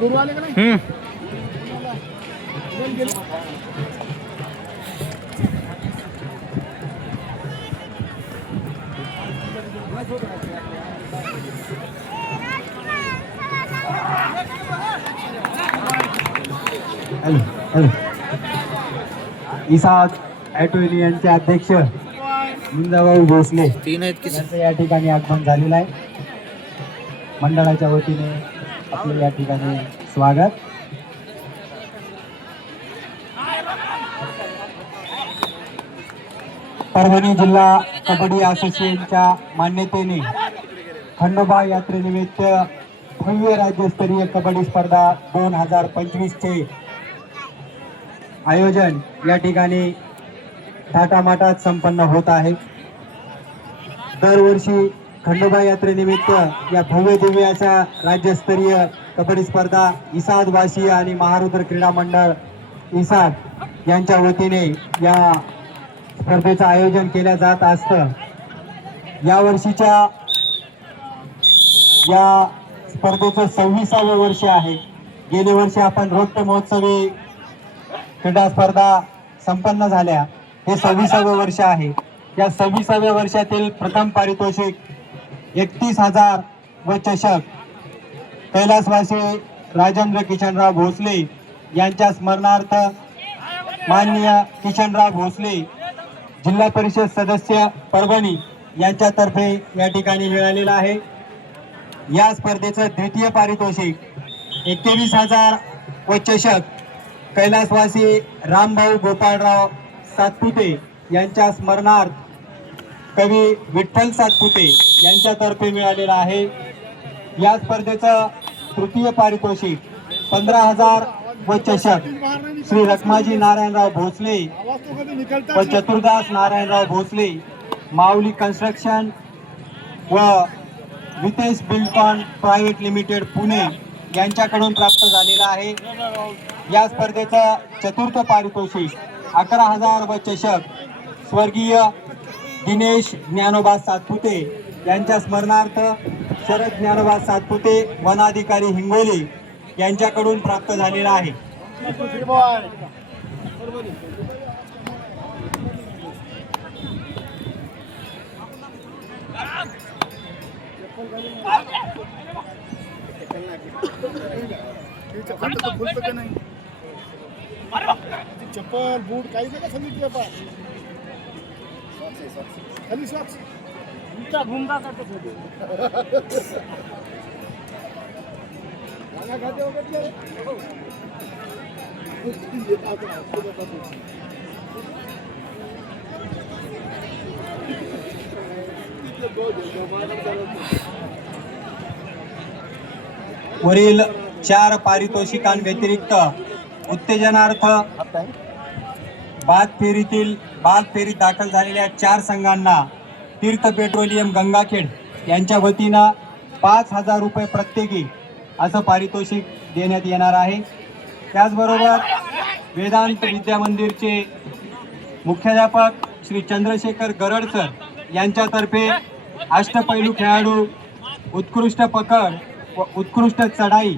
गुरु आले का नाही? इसाद ऑटो युनियनचे अध्यक्ष निंदाभाऊ भोसले यांचं या ठिकाणी आगमन झालेलं आहे. मंडळाच्या वतीने आपले या ठिकाणी स्वागत. परभणी जिल्हा कबड्डी असोसिएशनच्या मान्यतेने खंडोबा यात्रेनिमित्त भव्य राज्यस्तरीय कबड्डी स्पर्धा 2025 चे आयोजन या ठिकाणी थाटामाटात संपन्न होत आहे. दरवर्षी खंडोबा यात्रेनिमित्त या भव्य दिव्य अशा राज्यस्तरीय कबड्डी स्पर्धा इसाद वासी आणि महारुद्र क्रीडा मंडळ इसाद यांच्या वतीने या स्पर्धेचं आयोजन केलं जात असतं. या वर्षीच्या या स्पर्धेचं 26वे वर्ष आहे. गेल्या वर्षी आपण रौप्य महोत्सवी क्रीडा स्पर्धा संपन्न झाल्या. हे 26वे वर्ष आहे. या 26व्या वर्षातील प्रथम पारितोषिक 31,000 व चषक कैलासवासी राजेंद्र किशनराव भोसले यांच्या स्मरणार्थ माननीय किशनराव भोसले जिल्हा परिषद सदस्य परभणी यांच्यातर्फे या ठिकाणी मिळालेला आहे. या स्पर्धेचं द्वितीय पारितोषिक 21,000 व चषक कैलासवासी रामभाऊ गोपाळराव सातपुते यांच्या स्मरणार्थ कवी विठ्ठल सातपुते यांच्यातर्फे मिळालेला आहे. या स्पर्धेचं तृतीय पारितोषिक 15,000 व चषक श्री रखमाजी नारायणराव भोसले व चतुर्दास नारायणराव भोसले माऊली कन्स्ट्रक्शन व वितेश बिल्डकॉन प्रायव्हेट लिमिटेड पुणे यांच्याकडून प्राप्त झालेला आहे. या स्पर्धेचं चतुर्थ पारितोषिक 11,000 व चषक स्वर्गीय दिनेश ज्ञानोबा सातपुते यांच्या स्मरणार्थ शरद ज्ञानोबा सातपुते वनाधिकारी हिंगोली यांच्याकडून प्राप्त झालेला आहे. चप्पल बूट काही का सांगितलं खाली सॉक्स तुमचा घुमका करतो वरील 4 पारितोषिकांव्यतिरिक्त उत्तेजनार्थ बाद फेरीत दाखल झालेल्या 4 संघांना तीर्थ पेट्रोलियम गंगाखेड यांच्या वतीनं 5,000 रुपये प्रत्येकी असं पारितोषिक देण्यात येणार आहे. त्याचबरोबर वेदांत विद्या मंदिरचे मुख्याध्यापक श्री चंद्रशेखर गरड सर यांच्यातर्फे अष्टपैलू खेळाडू उत्कृष्ट पकड व उत्कृष्ट चढाई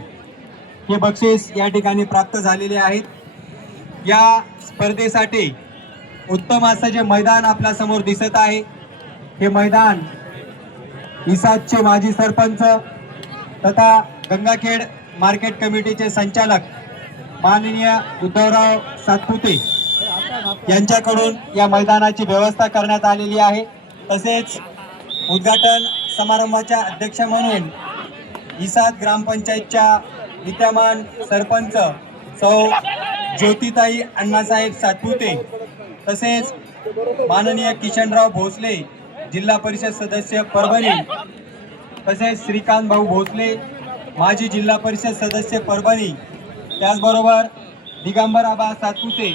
हे बक्षीस या ठिकाणी प्राप्त झालेले आहेत. या स्पर्धेसाठी उत्तम असं जे मैदान आपल्या समोर दिसत आहे हे मैदान इसादचे माजी सरपंच तथा गंगाखेड मार्केट कमिटीचे संचालक माननीय उद्धवराव सातपुते यांच्याकडून या मैदानाची व्यवस्था करण्यात आलेली आहे. तसेच उद्घाटन समारंभाच्या अध्यक्ष म्हणून इसाद ग्रामपंचायतच्या विद्यमान सरपंच सौ ज्योतिताई अण्णासाहेब सातपुते, तसेच माननीय किशनराव भोसले जिल्हा परिषद सदस्य परभणी, तसेच श्रीकांत भाऊ भोसले माजी जिल्हा परिषद सदस्य परभणी, त्याचबरोबर दिगंबराबा सातपुते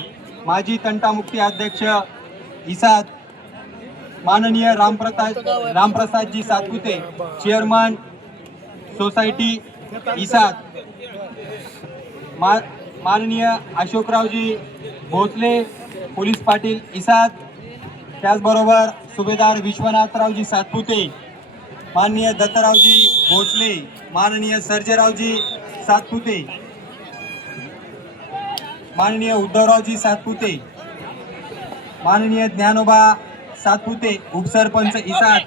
माजी तंटामुक्ती अध्यक्ष इसाद, माननीय रामप्रसादजी सातपुते चेअरमन सोसायटी इसाद, माननीय अशोकरावजी भोसले पोलीस पाटील इसाद, त्याचबरोबर सुभेदार विश्वनाथरावजी सातपुते, माननीय दत्तरावजी भोसले, माननीय सर्जेरावजी सातपुते, माननीय उद्धवरावजी सातपुते, माननीय ज्ञानोबा सातपुते उपसरपंच इसाद,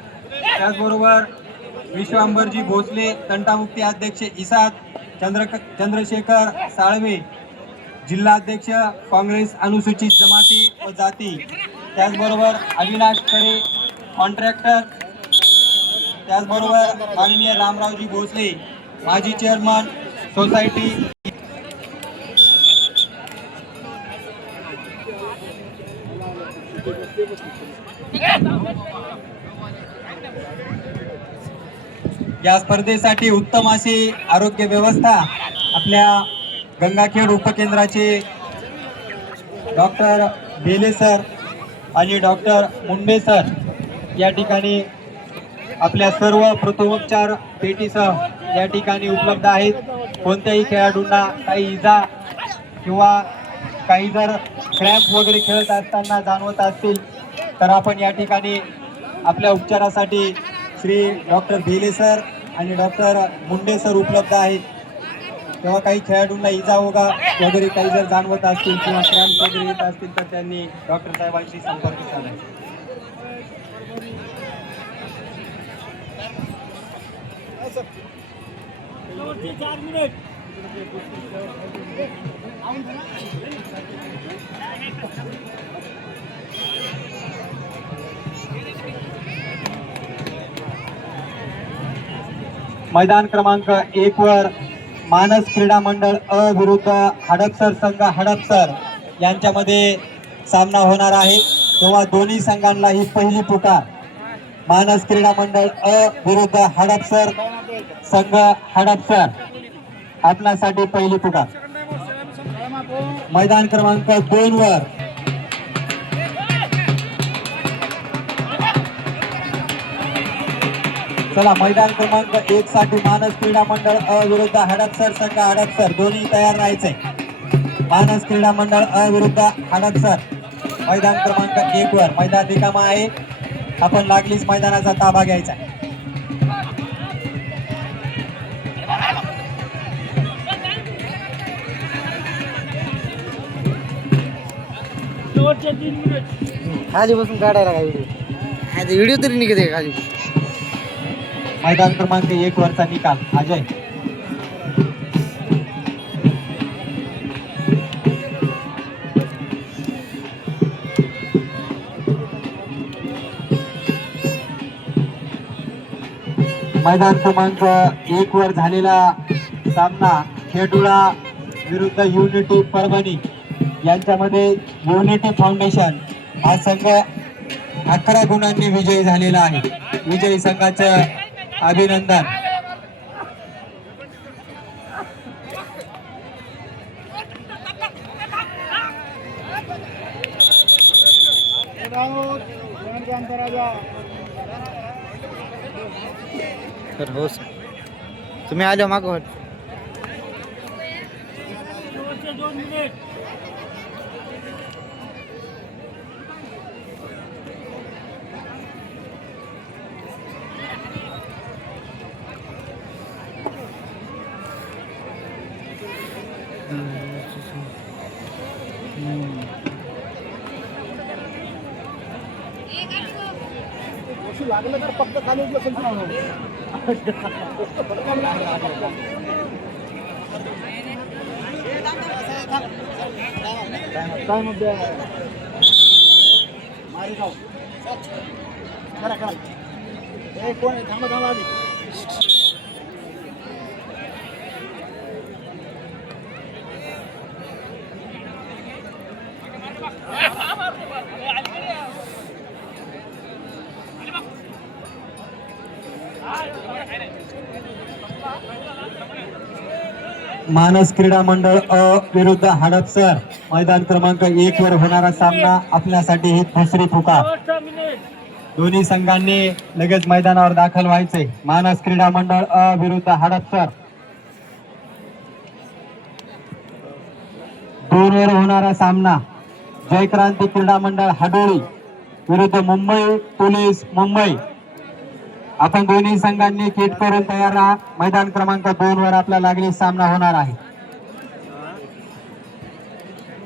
त्याचबरोबर विश्वांबरजी भोसले तंटामुक्ती अध्यक्ष इसाद, चंद्रशेखर साळवे जिल्हाध्यक्ष काँग्रेस अनुसूचित जमाती व जाती, त्याचबरोबर अविनाश खरे कॉन्ट्रॅक्टर, त्याचबरोबर माननीय रामरावजी भोसले माजी चेअरमन सोसायटी. या स्पर्धेसाठी उत्तम अशी आरोग्य व्यवस्था आपल्या गंगाखेड उपकेंद्राचे डॉक्टर बेले सर आणि डॉक्टर मुंडे सर या ठिकाणी आपल्या सर्व प्रथमोपचार पेटीसह या ठिकाणी उपलब्ध आहेत. कोणत्याही खेळाडूंना काही इजा किंवा काही जर क्रॅम्प वगैरे खेळत असताना जाणवत असतील तर आपण या ठिकाणी आपल्या उपचारासाठी श्री डॉक्टर बेले सर आणि डॉक्टर मुंडे सर उपलब्ध आहेत. तेव्हा काही खेळाडूंना इजा वगैरे काही जर जाणवत असतील किंवा क्रॅम्प वगैरे येत असतील तर त्यांनी डॉक्टर साहेबांशी संपर्क साधायचा. मैदान क्रमांक 1 वर मानस क्रीडा मंडळ अ विरुद्ध हडपसर संघ हडपसर यांच्यामध्ये सामना होणार आहे. तेव्हा दोन्ही संघांना ही पहिली पुकार. मानस क्रीडा मंडळ अ विरुद्ध हडपसर संघ हडपसर आपल्यासाठी पहिली पुकार. मैदान क्रमांक 2 वर चला मैदान क्रमांक 1 साठी मानस क्रीडा मंडळ अ विरुद्ध हडपसर संघ हडपसर दोन्ही तयार राहायचे. मानस क्रीडा मंडळ अ विरुद्ध हडपसर मैदान क्रमांक 1 वर मैदान रिकामा आहे. आपण लागलीच मैदानाचा ताबा घ्यायचा. खाली बसून काढायला काय व्हिडिओ व्हिडिओ तरी निघते खाली. मैदान क्रमांक 1 वरचा निकाल अजय. मैदान क्रमांक 1 वर झालेला सामना खेडुळा विरुद्ध युनिटी परभणी यांच्यामध्ये युनिटी फाउंडेशन हा संघ 11 गुणांनी विजयी झालेला आहे. विजयी संघाचं अभिनंदन. तर हो सर तुम्ही आलो मागं. लागलं तर फक्त खाली काय मध्ये मारी जाऊ करा करा. कोण थांबा थांबा आधी मानस क्रीडा मंडळ अ विरुद्ध हडपसर मैदान क्रमांक 1 वर होणारा सामना आपल्यासाठी ही दुसरी पुकार. दोन्ही संघांनी लगेच मैदानावर दाखल व्हायचे. मानस क्रीडा मंडळ अ विरुद्ध हडपसर 2 वर होणारा सामना. जयक्रांती क्रीडा मंडळ हडोळी विरुद्ध मुंबई पोलीस मुंबई. आपण दोन्ही संघांनी किट करून तयार राहा. मैदान क्रमांक 2 वर आपला लागली सामना होणार आहे.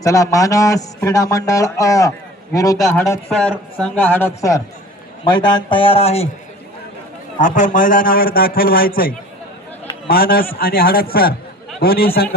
चला, मानस क्रीडा मंडळ अ विरुद्ध हडपसर संघ हडपसर. मैदान तयार आहे. आपण मैदानावर दाखल व्हायचंय. मानस आणि हडपसर दोन्ही संघ.